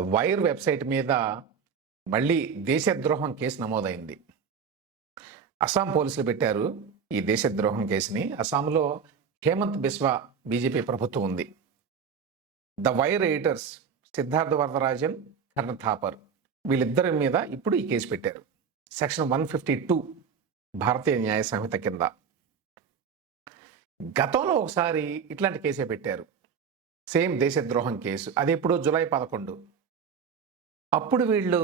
Wire website మీద మళ్ళీ దేశద్రోహం కేసు నమోదైంది. అస్సాం పోలీసులు పెట్టారు ఈ దేశద్రోహం కేసుని. అస్సాంలో హేమంత్ బిస్వా బీజేపీ ప్రభుత్వం ఉంది. The Wire editors Siddharth Varadarajan Karan Thapar వీళ్ళిద్దరి మీద ఇప్పుడు ఈ కేసు పెట్టారు. Section one fifty two Bharatiya Nyaya Sanhita కింద. గతంలో ఒకసారి ఇట్లాంటి కేసే పెట్టారు. సేమ్ దేశద్రోహం కేసు. అది ఎప్పుడో జూలై పదకొండు. అప్పుడు వీళ్ళు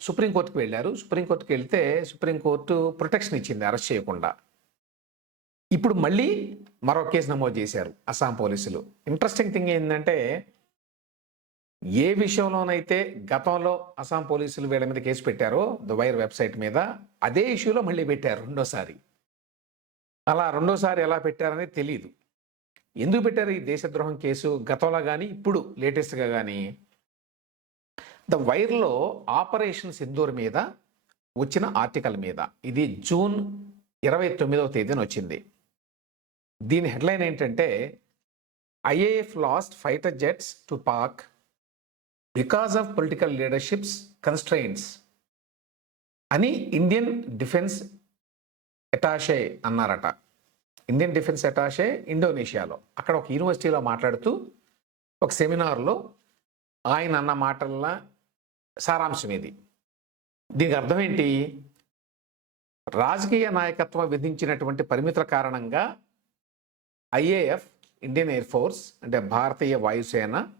సుప్రీంకోర్టుకు వెళ్ళారు. సుప్రీంకోర్టుకు వెళ్తే సుప్రీంకోర్టు ప్రొటెక్షన్ ఇచ్చింది అరెస్ట్ చేయకుండా. ఇప్పుడు మళ్ళీ మరో కేసు నమోదు చేశారు అస్సాం పోలీసులు. ఇంట్రెస్టింగ్ థింగ్ ఏంటంటే ఏ విషయంలోనైతే గతంలో అస్సాం పోలీసులు వీళ్ళ మీద కేసు పెట్టారో దువైర్ వెబ్సైట్ మీద అదే ఇష్యూలో మళ్ళీ పెట్టారు రెండోసారి. అలా రెండోసారి ఎలా పెట్టారనేది తెలియదు ఎందుకు పెట్టారు ఈ దేశద్రోహం కేసు? గతంలో కానీ ఇప్పుడు లేటెస్ట్గా కానీ ద వైర్లో ఆపరేషన్ సింధూర్ మీద వచ్చిన ఆర్టికల్ మీద ఇది జూన్ ఇరవై తొమ్మిదవ తేదీన వచ్చింది దీని హెడ్లైన్ ఏంటంటే IAF lost fighter jets to Pak because of political leaderships constraints అని ఇండియన్ డిఫెన్స్ ఎటాషే అన్నారట ఇండియన్ డిఫెన్స్ అటాషే ఇండోనేషియాలో అక్కడ ఒక యూనివర్సిటీలో మాట్లాడుతూ ఒక సెమినార్లో ఆయన అన్న మాటల సారాంశం ఇది. దీనికి అర్థం ఏంటి? రాజకీయ నాయకత్వం విధించినటువంటి పరిమితుల కారణంగా ఐఏఎఫ్ ఇండియన్ ఎయిర్ ఫోర్స్ అంటే భారతీయ వాయుసేన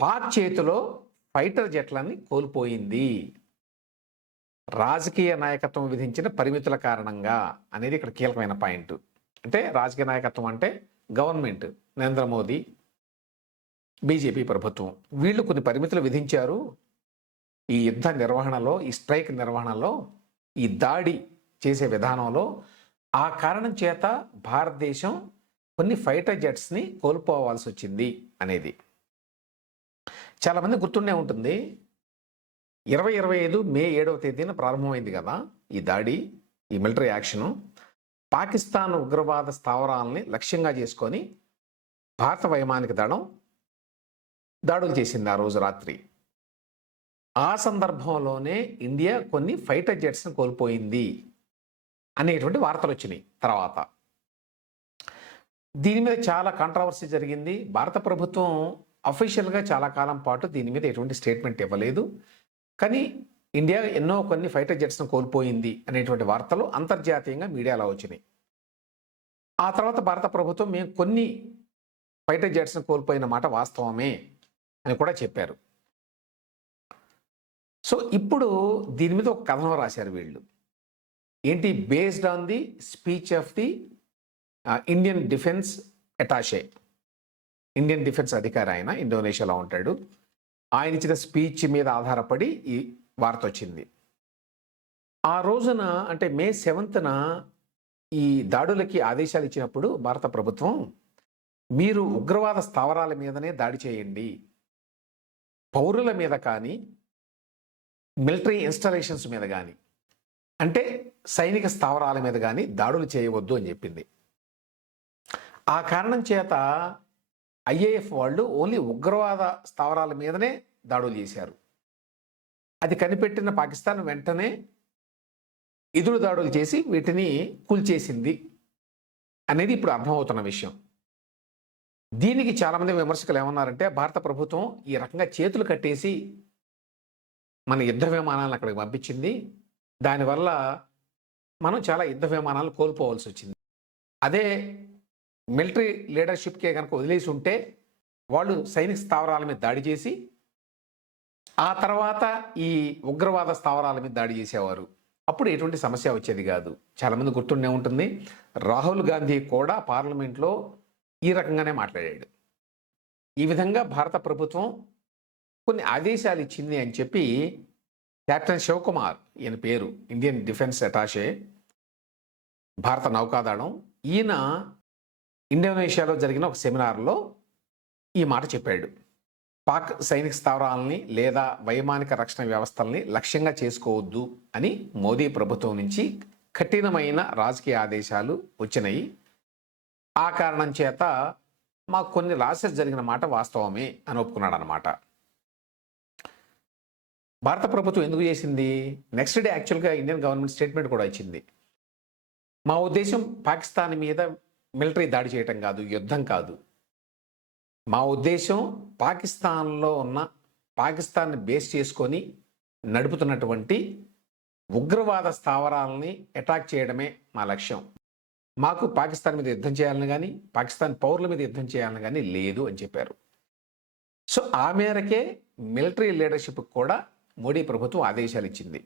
పాక్ చేతిలో ఫైటర్ జెట్లని కోల్పోయింది. రాజకీయ నాయకత్వం విధించిన పరిమితుల కారణంగా అనేది ఇక్కడ కీలకమైన పాయింట్. అంటే రాజకీయ నాయకత్వం అంటే గవర్నమెంట్ నరేంద్ర మోదీ బీజేపీ ప్రభుత్వం. వీళ్ళు కొన్ని పరిమితులు విధించారు. ఈ యుద్ధ నిర్వహణలో ఈ స్ట్రైక్ నిర్వహణలో ఈ దాడి చేసే విధానంలో ఆ కారణం చేత భారతదేశం కొన్ని ఫైటర్ జెట్స్ని కోల్పోవాల్సి వచ్చింది అనేది చాలామంది గుర్తుండే ఉంటుంది. ఇరవై ఇరవై ఐదు మే ఏడవ తేదీన ప్రారంభమైంది కదా ఈ దాడి ఈ మిలిటరీ యాక్షను. పాకిస్తాన్ ఉగ్రవాద స్థావరాలని లక్ష్యంగా చేసుకొని భారత వైమానిక దళం దాడులు చేసింది ఆ రోజు రాత్రి. ఆ సందర్భంలోనే ఇండియా కొన్ని ఫైటర్ జెట్స్ని కోల్పోయింది అనేటువంటి వార్తలు వచ్చినాయి తర్వాత. దీని మీద చాలా కాంట్రవర్సీ జరిగింది. భారత ప్రభుత్వం అఫీషియల్గా చాలా కాలం పాటు దీని మీద ఎటువంటి స్టేట్మెంట్ ఇవ్వలేదు. కానీ ఇండియా ఎన్నో కొన్ని ఫైటర్ జెట్స్ను కోల్పోయింది అనేటువంటి వార్తలు అంతర్జాతీయంగా మీడియాలో వచ్చినాయి. ఆ తర్వాత భారత ప్రభుత్వం మేము కొన్ని ఫైటర్ జెట్స్ను కోల్పోయిన మాట వాస్తవమే అని కూడా చెప్పారు. సో ఇప్పుడు దీని మీద ఒక కథనం రాశారు వీళ్ళు. ఏంటి? Based on the speech of the Indian defence attache Indian defence అధికారి ఆయన ఇండోనేషియాలో ఉంటాడు. ఆయన ఇచ్చిన స్పీచ్ మీద ఆధారపడి ఈ వార్త వచ్చింది. ఆ రోజున అంటే మే సెవెంత్న ఈ దాడులకి ఆదేశాలు ఇచ్చినప్పుడు భారత ప్రభుత్వం మీరు ఉగ్రవాద స్థావరాల మీదనే దాడి చేయండి. పౌరుల మీద కానీ మిలిటరీ ఇన్స్టాలేషన్స్ మీద కానీ అంటే సైనిక స్థావరాల మీద కానీ దాడులు చేయవద్దు అని చెప్పింది. ఆ కారణం చేత ఐఏఎఫ్ వాళ్ళు ఓన్లీ ఉగ్రవాద స్థావరాల మీదనే దాడులు చేశారు. అది కనిపెట్టిన పాకిస్తాన్ వెంటనే ఎదురు దాడులు చేసి వీటిని కూల్చేసింది అనేది ఇప్పుడు అర్థమవుతున్న విషయం. దీనికి చాలామంది విమర్శకులు ఏమన్నారంటే భారత ప్రభుత్వం ఈ రకంగా చేతులు కట్టేసి మన యుద్ధ విమానాలను అక్కడికి పంపించింది. దానివల్ల మనం చాలా యుద్ధ విమానాలు కోల్పోవాల్సి వచ్చింది. అదే మిలిటరీ లీడర్షిప్కే కనుక వదిలేసి ఉంటే వాళ్ళు సైనిక స్థావరాల మీద దాడి చేసి ఆ తర్వాత ఈ ఉగ్రవాద స్థావరాల మీద దాడి చేసేవారు. అప్పుడు ఎటువంటి సమస్య వచ్చేది కాదు. చాలామంది గుర్తుండే ఉంటుంది. రాహుల్ గాంధీ కూడా పార్లమెంట్లో ఈ రకంగానే మాట్లాడాడు. ఈ విధంగా భారత ప్రభుత్వం కొన్ని ఆదేశాలు ఇచ్చింది అని చెప్పి కెప్టెన్ శివకుమార్ ఈయన పేరు ఇండియన్ డిఫెన్స్ అటాషే భారత నౌకాదళం. ఈయన ఇండోనేషియాలో జరిగిన ఒక సెమినార్లో ఈ మాట చెప్పాడు. పాక్ సైనిక స్థావరాలని లేదా వైమానిక రక్షణ వ్యవస్థల్ని లక్ష్యంగా చేసుకోవద్దు అని మోదీ ప్రభుత్వం నుంచి కఠినమైన రాజకీయ ఆదేశాలు వచ్చినాయి. ఆ కారణం చేత మాకు కొన్ని లాసెస్ జరిగిన మాట వాస్తవమే అని ఒప్పుకున్నాడు అనమాట భారత ప్రభుత్వం ఎందుకు చేసింది? నెక్స్ట్ డే యాక్చువల్గా ఇండియన్ గవర్నమెంట్ స్టేట్మెంట్ కూడా ఇచ్చింది. మా ఉద్దేశం పాకిస్తాన్ మీద మిలిటరీ దాడి చేయటం కాదు యుద్ధం కాదు. మా ఉద్దేశం పాకిస్తాన్లో ఉన్న పాకిస్తాన్ని బేస్ చేసుకొని నడుపుతున్నటువంటి ఉగ్రవాద స్థావరాలని అటాక్ చేయడమే మా లక్ష్యం. మాకు పాకిస్తాన్ మీద యుద్ధం చేయాలని కానీ పాకిస్తాన్ పౌరుల మీద యుద్ధం చేయాలని కానీ లేదు అని చెప్పారు. సో ఆ మేరకే మిలిటరీ లీడర్షిప్ కూడా మోడీ ప్రభుత్వం ఆదేశాలు ఇచ్చింది.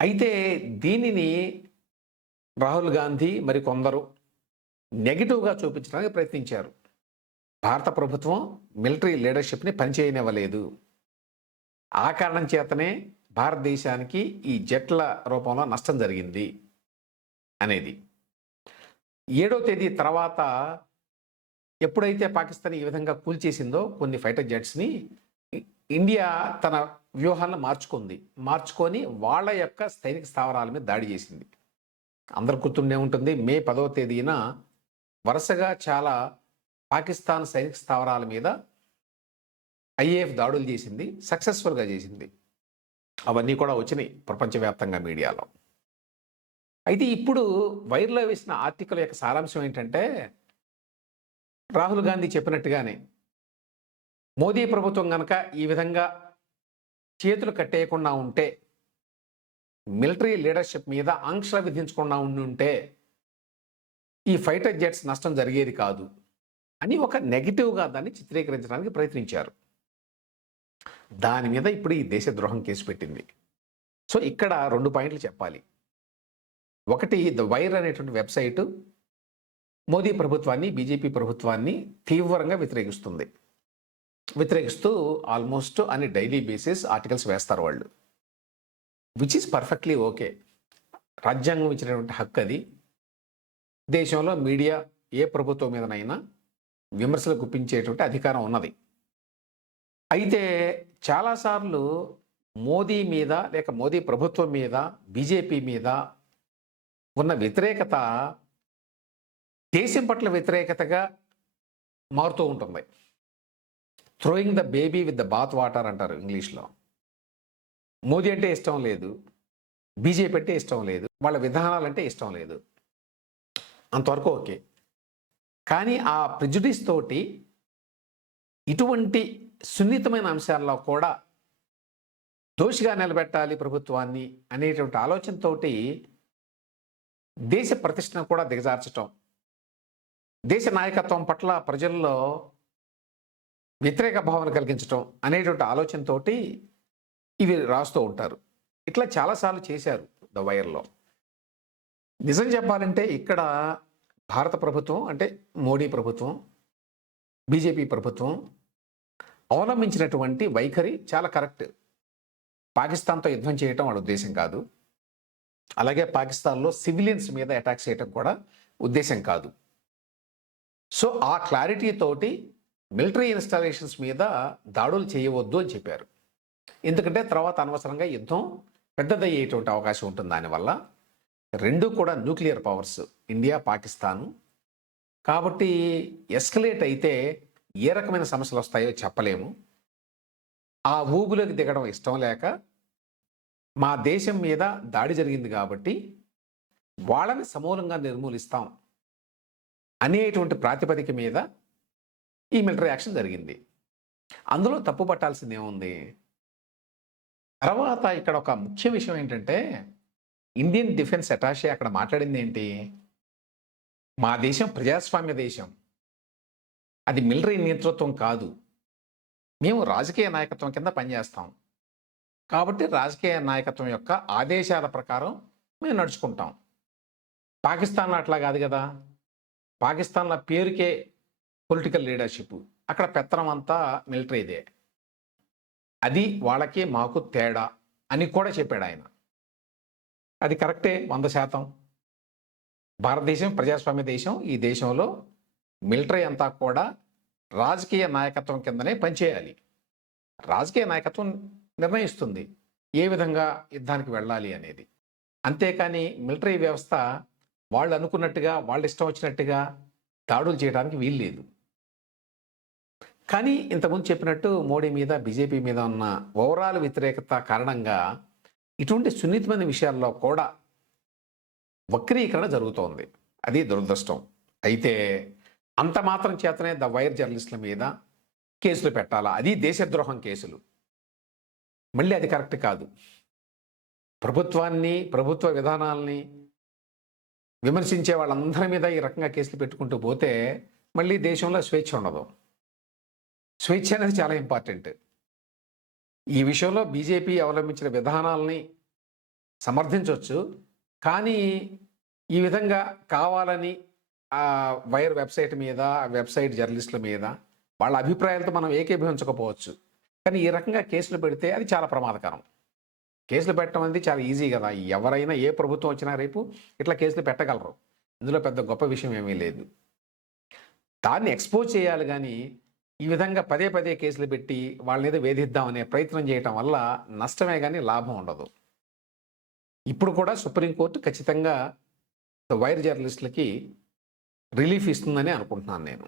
అయితే దీనిని రాహుల్ గాంధీ మరి కొందరు నెగిటివ్గా చూపించడానికి ప్రయత్నించారు. భారత ప్రభుత్వం మిలిటరీ లీడర్షిప్ని పనిచేయనివ్వలేదు. ఆ కారణం చేతనే భారతదేశానికి ఈ జట్ల రూపంలో నష్టం జరిగింది అనేది. ఏడో తేదీ తర్వాత ఎప్పుడైతే పాకిస్తాన్ ఈ విధంగా కూల్చేసిందో కొన్ని ఫైటర్ జెట్స్ని ఇండియా తన వ్యూహాలను మార్చుకుంది. మార్చుకొని వాళ్ళ యొక్క సైనిక స్థావరాల మీద దాడి చేసింది. అందరు గుర్తుండే ఉంటుంది మే పదవ తేదీన వరుసగా చాలా పాకిస్తాన్ సైనిక స్థావరాల మీద ఐఏఎఫ్ దాడులు చేసింది సక్సెస్ఫుల్గా చేసింది. అవన్నీ కూడా వచ్చినాయి ప్రపంచవ్యాప్తంగా మీడియాలో. అయితే ఇప్పుడు వైర్లో వేసిన ఆర్టికల్ యొక్క సారాంశం ఏంటంటే రాహుల్ గాంధీ చెప్పినట్టుగానే మోదీ ప్రభుత్వం కనుక ఈ విధంగా చేతులు కట్టేయకుండా ఉంటే మిలిటరీ లీడర్షిప్ మీద ఆంక్ష విధించకుండా ఉండి ఉంటే ఈ ఫైటర్ జెట్స్ నష్టం జరిగేది కాదు అని ఒక నెగిటివ్గా దాన్ని చిత్రీకరించడానికి ప్రయత్నించారు. దాని మీద ఇప్పుడు ఈ దేశద్రోహం కేసు పెట్టింది. సో ఇక్కడ రెండు పాయింట్లు చెప్పాలి. ఒకటి ద వైర్ అనేటువంటి వెబ్సైటు మోదీ ప్రభుత్వాన్ని బీజేపీ ప్రభుత్వాన్ని తీవ్రంగా వ్యతిరేకిస్తుంది. వ్యతిరేకిస్తూ ఆల్మోస్ట్ అన్ని డైలీ బేసిస్ ఆర్టికల్స్ వేస్తారు వాళ్ళు. విచ్ ఈస్ పర్ఫెక్ట్లీ ఓకే రాజ్యాంగం ఇచ్చినటువంటి హక్కు అది. దేశంలో మీడియా ఏ ప్రభుత్వం మీదనైనా విమర్శలు గుప్పించేటువంటి అధికారం ఉన్నది. అయితే చాలాసార్లు మోదీ మీద లేక మోదీ ప్రభుత్వం మీద బీజేపీ మీద ఉన్న వ్యతిరేకత దేశం పట్ల వ్యతిరేకతగా మారుతూ ఉంటుంది. Throwing the baby with the bath water అంటారు ఇంగ్లీష్లో. మోదీ అంటే ఇష్టం లేదు. బీజేపీ అంటే ఇష్టం లేదు. వాళ్ళ విధానాలంటే ఇష్టం లేదు. అంతవరకు ఓకే. కానీ ఆ ప్రిజుడిస్ తోటి ఇటువంటి సున్నితమైన అంశాల్లో కూడా దోషిగా నిలబెట్టాలి ప్రభుత్వాన్ని అనేటువంటి ఆలోచనతోటి దేశ ప్రతిష్టను కూడా దిగజార్చటం. దేశ నాయకత్వం పట్ల ప్రజల్లో వ్యతిరేక భావన కలిగించటం అనేటువంటి ఆలోచనతోటి ఇవి రాస్తూ ఉంటారు. ఇట్లా చాలాసార్లు చేశారు ద వైర్లో. నిజం చెప్పాలంటే ఇక్కడ భారత ప్రభుత్వం అంటే మోడీ ప్రభుత్వం బీజేపీ ప్రభుత్వం అవలంబించినటువంటి వైఖరి చాలా కరెక్ట్. పాకిస్తాన్తో యుద్ధం చేయటం వాళ్ళ ఉద్దేశం కాదు. అలాగే పాకిస్తాన్లో సివిలియన్స్ మీద అటాక్ చేయటం కూడా ఉద్దేశం కాదు. సో ఆ క్లారిటీ తోటి మిలిటరీ ఇన్స్టాలేషన్స్ మీద దాడులు చేయవద్దు అని చెప్పారు. ఎందుకంటే తర్వాత అనవసరంగా యుద్ధం పెద్దదయ్యేటువంటి అవకాశం ఉంటుంది దానివల్ల. రెండు కూడా న్యూక్లియర్ పవర్స్ ఇండియా పాకిస్తాను. కాబట్టి ఎస్కలేట్ అయితే ఏ రకమైన సమస్యలు వస్తాయో చెప్పలేము. ఆ ఊబులోకి దిగడం ఇష్టం లేక మా దేశం మీద దాడి జరిగింది కాబట్టి వాళ్ళని సమూలంగా నిర్మూలిస్తాం అనేటువంటి ప్రాతిపదిక మీద ఈ మిలిటరీ యాక్షన్ జరిగింది. అందులో తప్పు పట్టాల్సింది ఏముంది? తర్వాత ఇక్కడ ఒక ముఖ్య విషయం ఏంటంటే ఇండియన్ డిఫెన్స్ అటాషే అక్కడ మాట్లాడింది ఏంటి? మా దేశం ప్రజాస్వామ్య దేశం. అది మిలిటరీ నేతృత్వం కాదు. మేము రాజకీయ నాయకత్వం కింద పనిచేస్తాం. కాబట్టి రాజకీయ నాయకత్వం యొక్క ఆదేశాల ప్రకారం మేము నడుచుకుంటాం. పాకిస్తాన్ అట్లా కాదు కదా? పాకిస్తాన్ల పేరుకే పొలిటికల్ లీడర్షిప్ అక్కడ పెత్తనం అంతా మిలిటరీదే అది వాళ్ళకి మాకు తేడా అని కూడా చెప్పాడు ఆయన. అది కరెక్టే వంద శాతం. భారతదేశం ప్రజాస్వామ్య దేశం ఈ దేశంలో మిలిటరీ అంతా కూడా రాజకీయ నాయకత్వం కిందనే పనిచేయాలి. రాజకీయ నాయకత్వం నిర్ణయిస్తుంది. ఏ విధంగా యుద్ధానికి వెళ్ళాలి అనేది. అంతేకాని మిలిటరీ వ్యవస్థ వాళ్ళు అనుకున్నట్టుగా వాళ్ళ ఇష్టం వచ్చినట్టుగా దాడులు చేయడానికి వీలు లేదు కానీ ఇంతకుముందు చెప్పినట్టు మోడీ మీద బీజేపీ మీద ఉన్న ఓవరాల్ వ్యతిరేకత కారణంగా ఇటువంటి సున్నితమైన విషయాల్లో కూడా వక్రీకరణ జరుగుతోంది. అది దురదృష్టం. అయితే అంత మాత్రం చేతనే ద వైర్ జర్నలిస్టుల మీద కేసులు పెట్టాలా? అది దేశద్రోహం కేసులు. మళ్ళీ అది కరెక్ట్ కాదు. ప్రభుత్వాన్ని ప్రభుత్వ విధానాల్ని విమర్శించే వాళ్ళందరి మీద ఈ రకంగా కేసులు పెట్టుకుంటూ పోతే మళ్ళీ దేశంలో స్వేచ్ఛ ఉండదు. స్వేచ్ఛ అనేది చాలా ఇంపార్టెంట్. ఈ విషయంలో బీజేపీ అవలంబించిన విధానాలని సమర్థించవచ్చు కానీ ఈ విధంగా కావాలని ఆ వైర్ వెబ్సైట్ మీద ఆ వెబ్సైట్ జర్నలిస్టుల మీద వాళ్ళ అభిప్రాయాలతో మనం ఏకీభవించకపోవచ్చు. కానీ ఈ రకంగా కేసులు పెడితే అది చాలా ప్రమాదకరం. కేసులు పెట్టడం అనేది చాలా ఈజీ కదా. ఎవరైనా ఏ ప్రభుత్వం వచ్చినా రేపు ఇట్లా కేసులు పెట్టగలరు. ఇందులో పెద్ద గొప్ప విషయం ఏమీ లేదు. దాన్ని ఎక్స్పోజ్ చేయాలి కానీ ఈ విధంగా పదే పదే కేసులు పెట్టి వాళ్ళ మీద వేధిద్దామనే ప్రయత్నం చేయటం వల్ల నష్టమే కానీ లాభం ఉండదు. ఇప్పుడు కూడా సుప్రీంకోర్టు ఖచ్చితంగా వైర్ జర్నలిస్టులకి రిలీఫ్ ఇస్తుందని అనుకుంటున్నాను నేను.